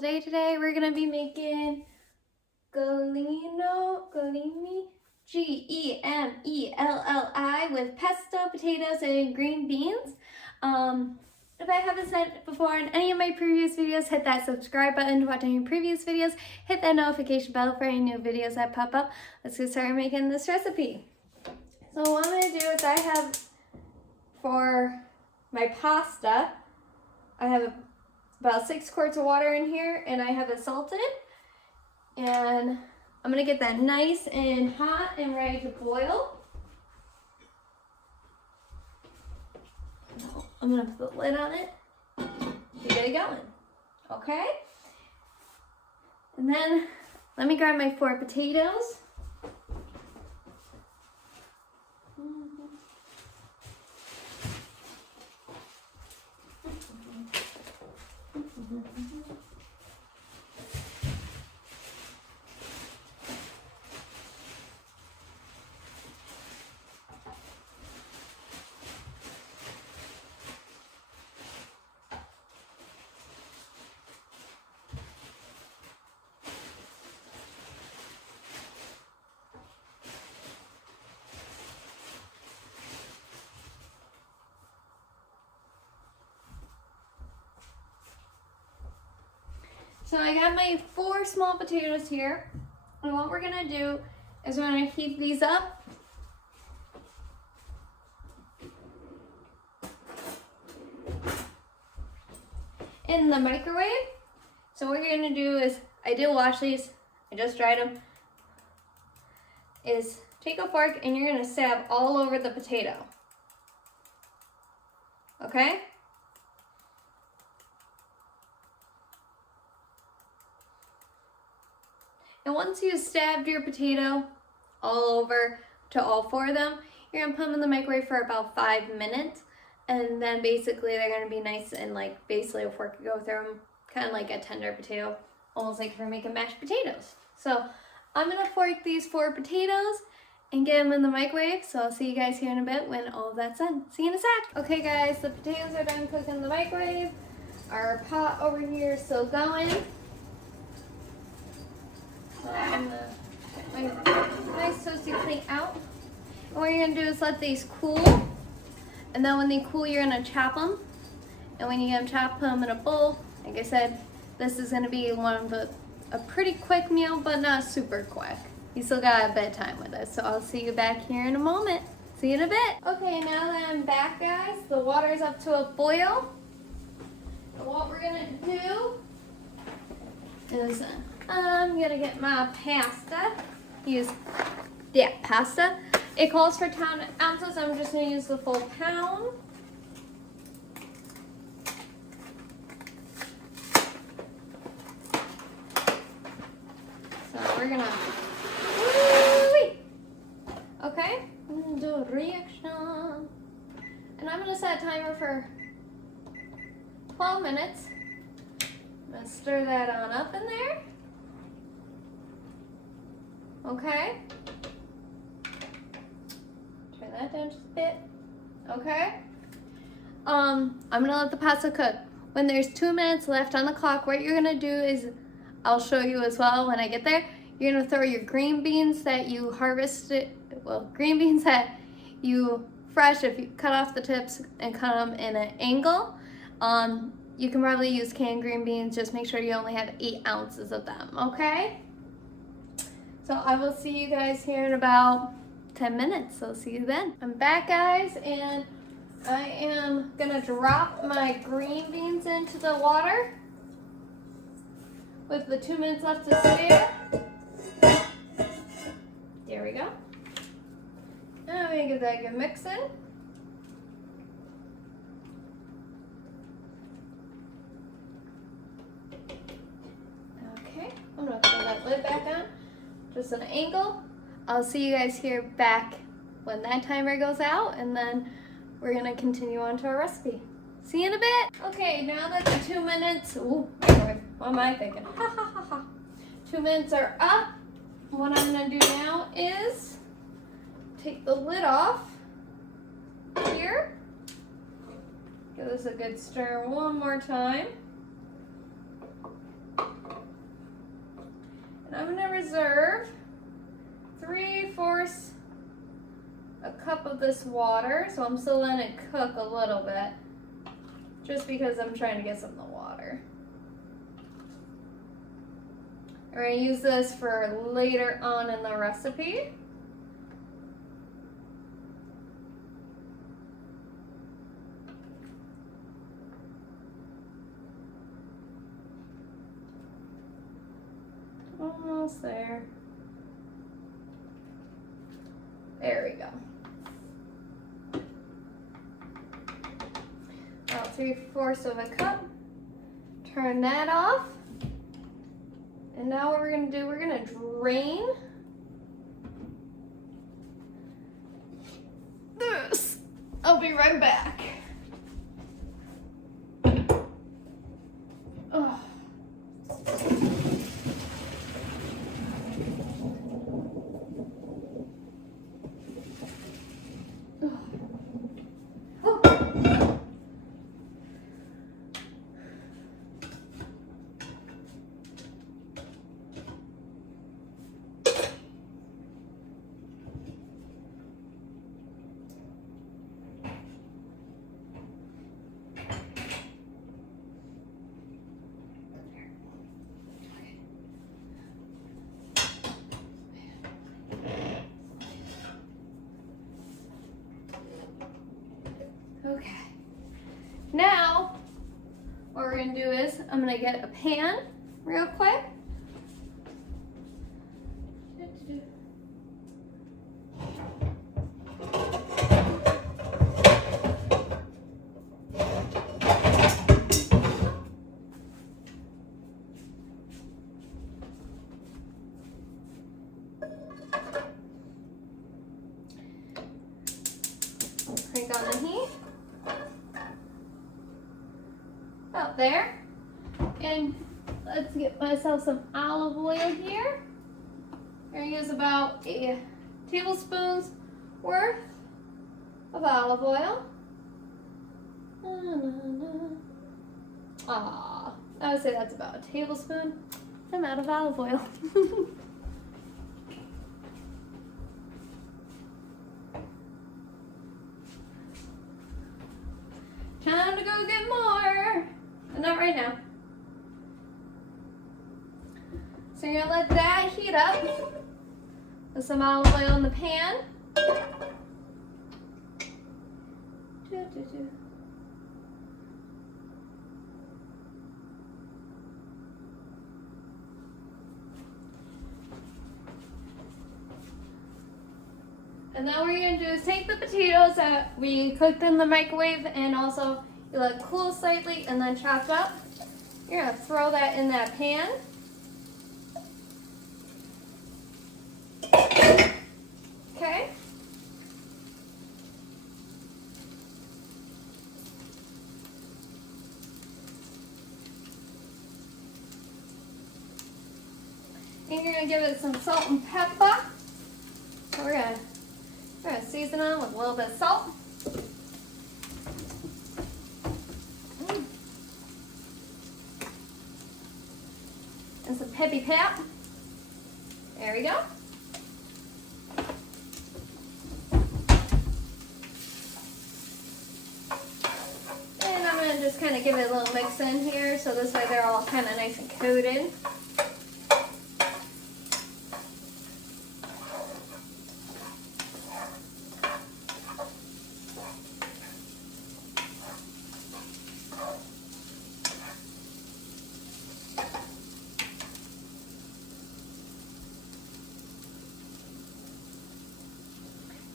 day today. We're gonna be making Gemelli, Gemelli with pesto, potatoes, and green beans. If I haven't said it before in any of my previous videos, hit that subscribe button to watch any previous videos. Hit that notification bell for any new videos that pop up. Let's get started making this recipe. So what I'm gonna do is I have, for my pasta, I have about 6 quarts of water in here, and I have it salted. And I'm gonna get that nice and hot and ready to boil. I'm gonna put the lid on it to get it going, okay? And then let me grab my 4 potatoes. So I got my 4 small potatoes here, and what we're gonna do is we're gonna heat these up. In the microwave. So what you're gonna do is, I did wash these, I just dried them, is take a fork and you're gonna stab all over the potato. Okay? And once you've stabbed your potato all over to all 4 of them, you're gonna put them in the microwave for about 5 minutes. And then basically they're gonna be nice and like basically a fork could go through them, kind of like a tender potato, almost like if we're making mashed potatoes. So I'm gonna fork these 4 potatoes and get them in the microwave. So I'll see you guys here in a bit when all of that's done. See you in a sec. Okay guys, the potatoes are done cooking in the microwave. Our pot over here is still going. So I'm gonna get my nice toasty plate out. And what you're gonna do is let these cool. And then when they cool, you're gonna chop them. And when you get them chopped, put them in a bowl. Like I said, this is gonna be a pretty quick meal, but not super quick. You still got a bit of time with it. So I'll see you back here in a moment. See you in a bit. Okay, now that I'm back, guys, the water's up to a boil. And what we're gonna do is I'm gonna get my pasta. Use that pasta. It calls for 10 ounces. I'm just gonna use the full pound. So we're gonna, okay, I'm gonna do a reaction. And I'm gonna set a timer for 12 minutes. I'm gonna stir that on up in there. Okay. Turn that down just a bit. Okay. I'm gonna let the pasta cook. When there's 2 minutes left on the clock, what you're gonna do is, I'll show you as well when I get there. You're gonna throw your green beans that you harvested, green beans that you fresh, if you cut off the tips and cut them in an angle. You can probably use canned green beans, just make sure you only have 8 ounces of them, okay? So I will see you guys here in about 10 minutes, so see you then. I'm back, guys, and I am gonna drop my green beans into the water with the 2 minutes left to spare. There we go. And I'm gonna give that a good mix in. Okay, I'm gonna throw that lid back on, just an angle. I'll see you guys here back when that timer goes out, and then we're gonna continue on to our recipe. See you in a bit. Okay, now that the 2 minutes, ooh, microwave, what am I thinking? 2 minutes are up. What I'm gonna do now is take the lid off here. Give this a good stir one more time. I'm gonna reserve 3/4 a cup of this water. So I'm still letting it cook a little bit, just because I'm trying to get some of the water. We're gonna use this for later on in the recipe. Almost there. There we go. About 3/4 of a cup. Turn that off. And now what we're gonna do, we're gonna drain this. I'll be right back. Oh. Okay, now what we're gonna do is I'm gonna get a pan real quick. Crank on the heat. About there. And let's get myself some olive oil here. I'm gonna use about a tablespoon's worth of olive oil. I would say that's about a tablespoon. I'm out of olive oil. Time to go get more. But not right now. So you're gonna let that heat up with some olive oil in the pan. And then what you're gonna do is take the potatoes that we cooked in the microwave and also you let it cool slightly and then chop up. You're gonna throw that in that pan. Okay. And you're gonna give it some salt and pepper. So we're gonna season them with a little bit of salt. And some peppy pep. There we go. And I'm gonna just kind of give it a little mix in here so this way they're all kind of nice and coated.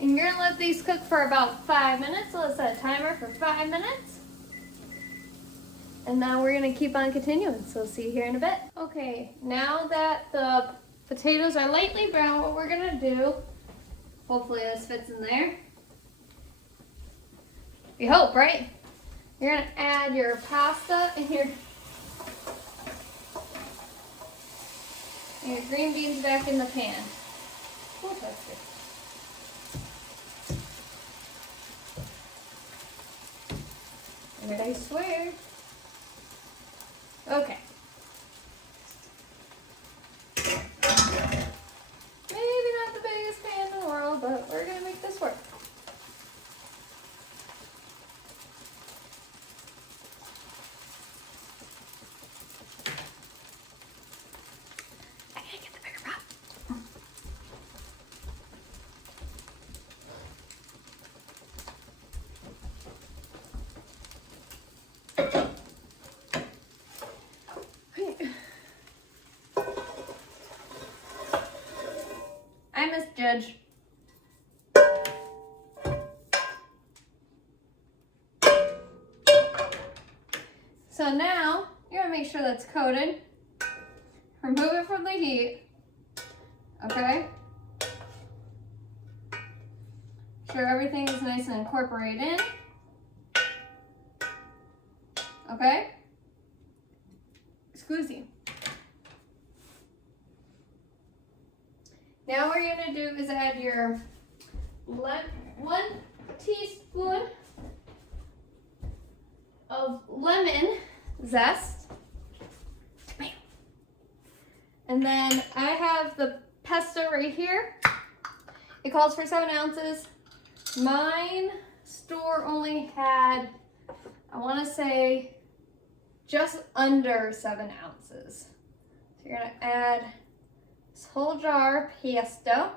And you're gonna let these cook for about 5 minutes. So let's set a timer for 5 minutes. And now we're gonna keep on continuing. So see you here in a bit. Okay, now that the potatoes are lightly brown, what we're gonna do, hopefully this fits in there. We hope, right? You're gonna add your pasta and your green beans back in the pan. Oh, that's good. And I swear. Okay. Gedge. So now, you're gonna make sure that's coated. Remove it from the heat, okay? Sure everything is nice and incorporated, okay? Scusi. Now what you're gonna do is add your 1 teaspoon of lemon zest. And then I have the pesto right here. It calls for 7 ounces. Mine store only had, I want to say, just under 7 ounces. So you're going to add this whole jar of pesto.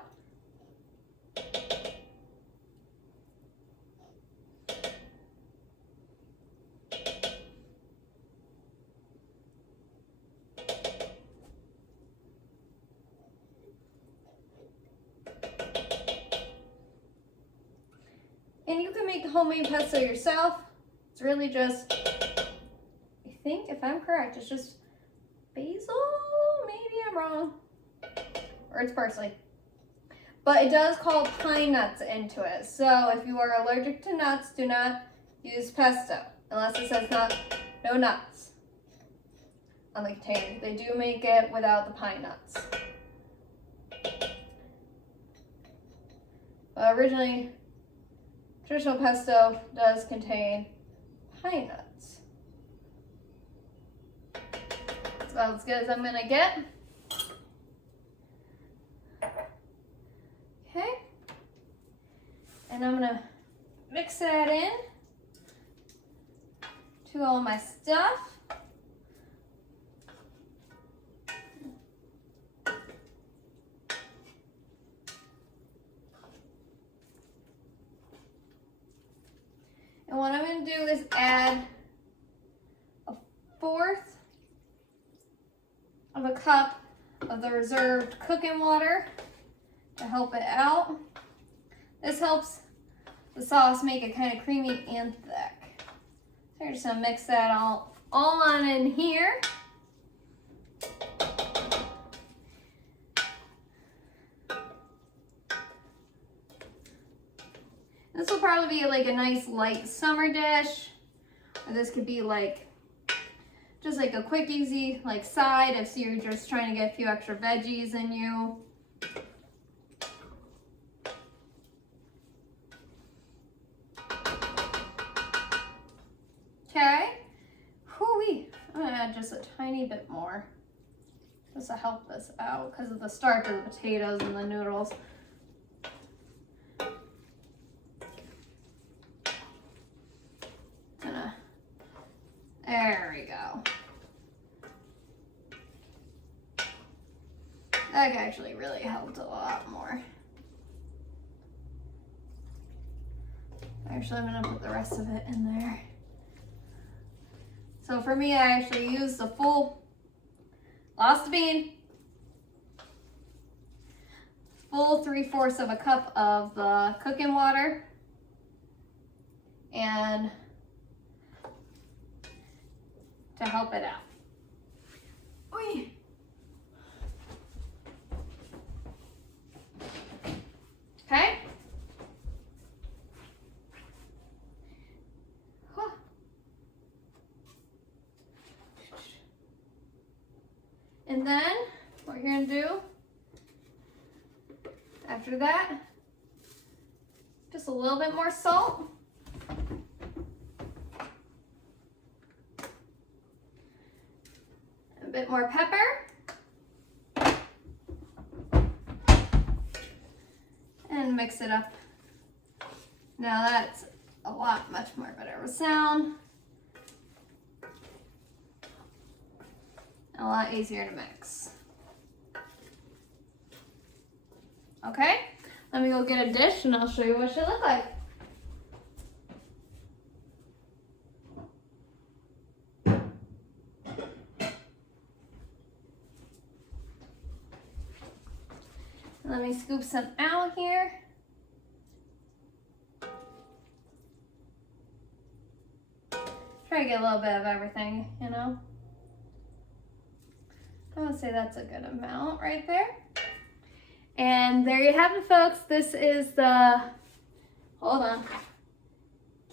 And you can make the homemade pesto yourself. It's really just, I think, if I'm correct, it's just basil. Maybe I'm wrong. Or it's parsley. But it does call pine nuts into it. So if you are allergic to nuts, do not use pesto. Unless it says no nuts on the container. They do make it without the pine nuts. But originally, traditional pesto does contain pine nuts. It's about as good as I'm gonna get. Okay. And I'm gonna mix that in to all my stuff. And what I'm going to do is add 1/4 of a cup of the reserved cooking water to help it out. This helps the sauce make it kind of creamy and thick. So you're just going to mix that all on in here. This will probably be like a nice light summer dish, or this could be like just like a quick easy like side if you're just trying to get a few extra veggies in you. Okay, whoo-wee. I'm gonna add just a tiny bit more just to help this out because of the starch of the potatoes and the noodles. There we go. That actually really helped a lot more. Actually, I'm gonna put the rest of it in there. So for me, I actually used the full, lost a bean, full 3/4 of a cup of the cooking water, and to help it out. Oy. Okay. Huh. And then what you're gonna do after that, just a little bit more salt. A bit more pepper, and mix it up. Now that's a much more better of a sound, a lot easier to mix. Okay, let me go get a dish and I'll show you what it should look like. Let me scoop some out here. Try to get a little bit of everything, you know. I would say that's a good amount right there. And there you have it, folks. This is the, hold on,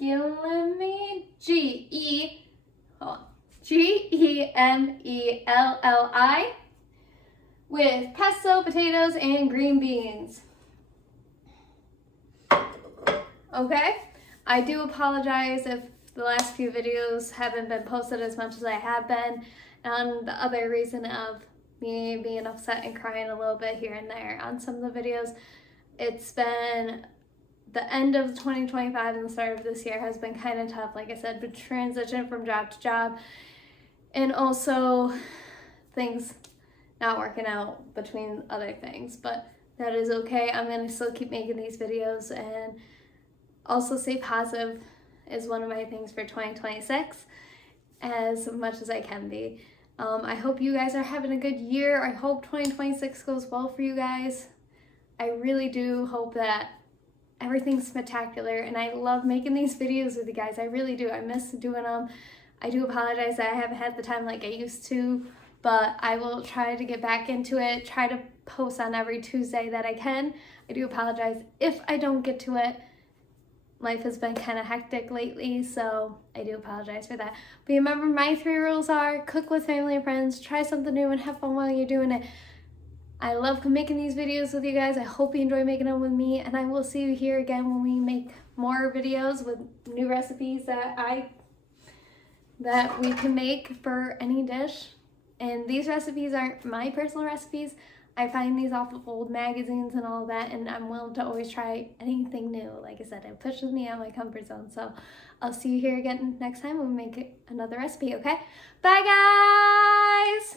Gemelli, Gemelli with pesto, potatoes, and green beans. Okay, I do apologize if the last few videos haven't been posted as much as I have been, and the other reason of me being upset and crying a little bit here and there on some of the videos. It's been the end of 2025 and the start of this year has been kind of tough. Like I said, but transition from job to job, and also things not working out between other things, but that is okay. I'm gonna still keep making these videos and also stay positive is one of my things for 2026 as much as I can be. I hope you guys are having a good year. I hope 2026 goes well for you guys. I really do hope that everything's spectacular, and I love making these videos with you guys. I really do. I miss doing them. I do apologize that I haven't had the time like I used to, but I will try to get back into it, try to post on every Tuesday that I can. I do apologize if I don't get to it. Life has been kind of hectic lately, so I do apologize for that. But remember, my 3 rules are: cook with family and friends, try something new, and have fun while you're doing it. I love making these videos with you guys. I hope you enjoy making them with me, and I will see you here again when we make more videos with new recipes that we can make for any dish. And these recipes aren't my personal recipes. I find these off of old magazines and all that, and I'm willing to always try anything new. Like I said, it pushes me out of my comfort zone. So I'll see you here again next time when we make another recipe, okay? Bye, guys!